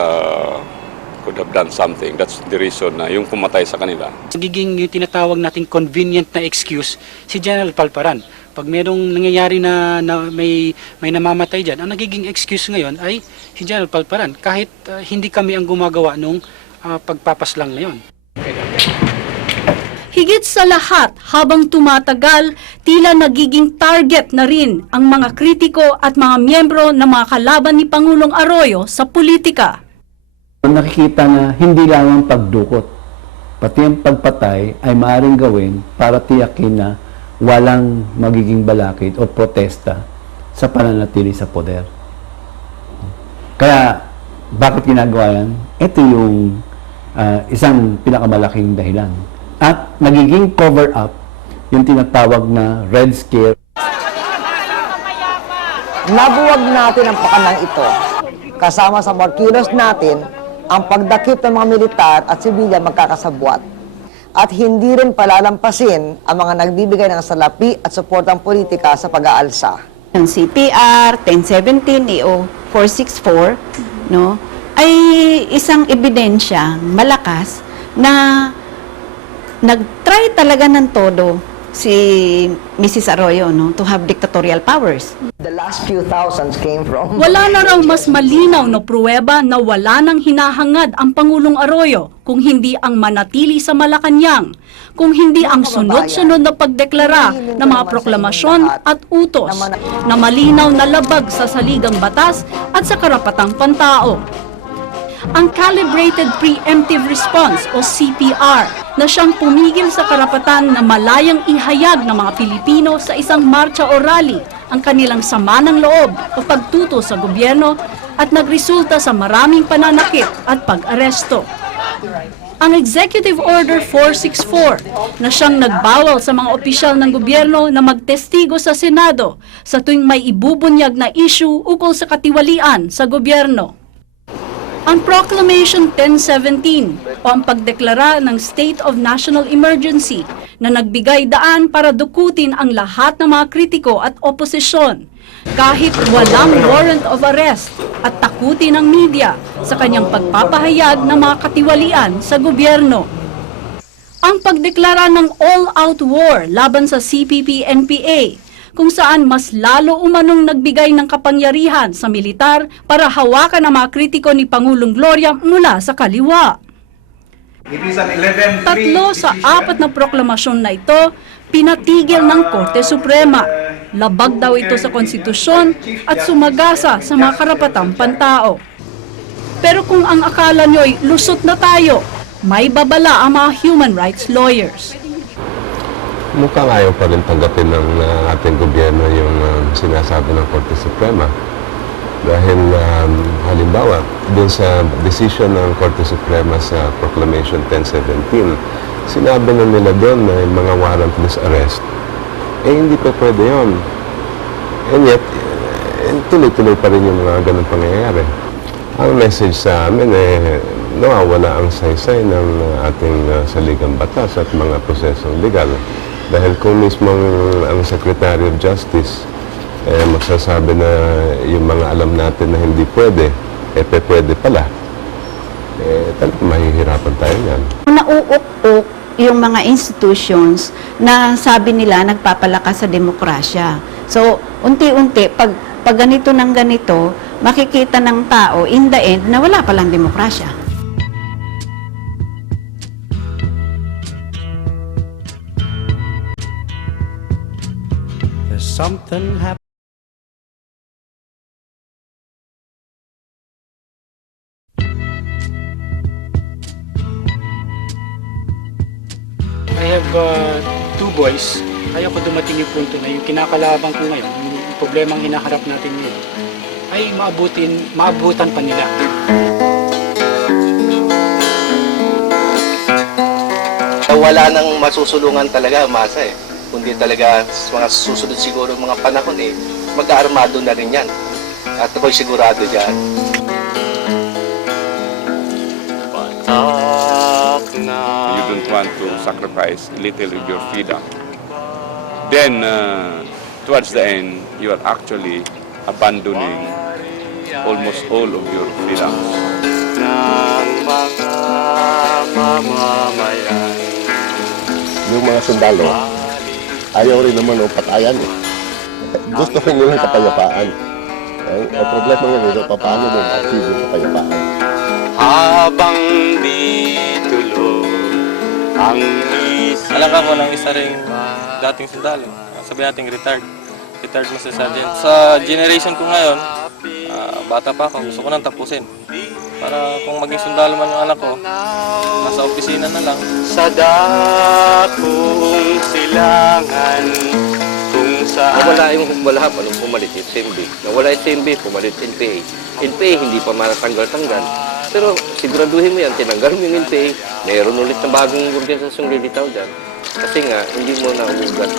could have done something. That's the reason na yung pumatay sa kanila. Nagiging yung tinatawag nating convenient na excuse si General Palparan. Pag merong nangyayari na may namamatay dyan, ang nagiging excuse ngayon ay si General Palparan. Kahit hindi kami ang gumagawa nung pagpapaslang na yun. Higit sa lahat, habang tumatagal, tila nagiging target na rin ang mga kritiko at mga miyembro ng mga kalaban ni Pangulong Arroyo sa politika. Nakikita na hindi lang ang pagdukot, pati ang pagpatay ay maaaring gawin para tiyakin na walang magiging balakid o protesta sa pananatili sa poder. Kaya, bakit ginagawa yan? Ito yung isang pinakamalaking dahilan. At nagiging cover-up yung tinatawag na Red Scare. Nabuwag natin ang pakanang ito. Kasama sa markilos natin, ang pagdakip ng mga militar at sibilyan magkakasabwat. At hindi rin palalampasin ang mga nagbibigay ng salapi at suportang politika sa pag-aalsa. Ang CPR 1017 EO 464, no, ay isang ebidensya malakas na nag-try talaga ng todo si Mrs. Arroyo, no, to have dictatorial powers. The last few thousands came from... Wala na raw mas malinaw na pruweba na wala nang hinahangad ang Pangulong Arroyo kung hindi ang manatili sa Malacanang, kung hindi ang sunod-sunod na pagdeklara ng mga proklamasyon at utos na malinaw na labag sa saligang batas at sa karapatang pantao. Ang Calibrated Preemptive Response o CPR na siyang pumigil sa karapatan na malayang ihayag ng mga Pilipino sa isang marcha o rally ang kanilang sama ng loob o pagtuto sa gobyerno at nagresulta sa maraming pananakit at pag-aresto. Ang Executive Order 464 na siyang nagbawal sa mga opisyal ng gobyerno na magtestigo sa Senado sa tuwing may ibubunyag na issue ukol sa katiwalian sa gobyerno. Ang Proclamation 1017 o ang pagdeklara ng State of National Emergency na nagbigay daan para dukutin ang lahat ng mga kritiko at oposisyon kahit walang warrant of arrest at takutin ng media sa kanyang pagpapahayag ng mga katiwalian sa gobyerno. Ang pagdeklara ng all-out war laban sa CPP-NPA kung saan mas lalo umanong nagbigay ng kapangyarihan sa militar para hawakan ang mga kritiko ni Pangulong Gloria mula sa kaliwa. 3 sa 4 na proklamasyon na ito, pinatigil ng Korte Suprema. labag daw ito sa konstitusyon at sumagasa sa mga karapatang pantao. Pero kung ang akala nyo'y lusot na tayo, may babala ang mga human rights lawyers. Mukhang ayaw pa rin tanggapin ng ating gobyerno yung sinasabi ng Korte Suprema. Dahil halimbawa, dun sa decision ng Korte Suprema sa Proclamation 1017, sinabi na nila doon na yung mga warrantless arrest, hindi pa pwede yun. And yet, tuloy-tuloy pa rin yung mga ganun pangyayari. Ang message sa amin nawawala ang saysay ng ating saligang batas at mga prosesong legal. Dahil kung mismo ang Secretary of Justice magsasabi na yung mga alam natin na hindi pwede, pwede pala, talagang mahihirapan tayo yan. Nauuk-uk yung mga institutions na sabi nila nagpapalakas sa demokrasya. So, unti-unti, pag ganito ng ganito, makikita ng tao in the end na wala palang demokrasya. There's something happening. I have two boys. Kaya ko dumating yung punto na yung kinakalaban ko ngayon, yung problemang hinaharap natin ngayon, ay maabutan pa nila. Wala nang masusulungan talaga, masa kundi talaga mga susunod siguro mga panahon mag-aarmado na rin yan. At ako'y sigurado dyan. You don't want to sacrifice a little of your freedom. Then, towards the end, you are actually abandoning almost all of your freedoms. Yung mga sundalo, ayaw rin naman ng patayan. Gusto ko nilang kapayapaan. Ang problema ngayon, paano mo ma-achieve yung kapayapaan? Habang di tulo ang isip. Alam ko ng isa ring dating sundalo. Sabi natin retired Master Sergeant. Sa generation ko ngayon, bata pa ako, gusto ko nang tapusin. Para kung maging sundalo man yung anak ko, nasa opisina na lang. Sa dakong silangan kung saan. Nawala yung humbalahap, pumalit yung SMB. Nawala yung SMB, pumalit NPA. NPA hindi pa matanggal-tanggal. Pero siguraduhin mo yan, tinanggal mo yung NPA, mayroon ulit na bagong organisasyong lilitaw dyan. Kasi nga, hindi mo na umugat.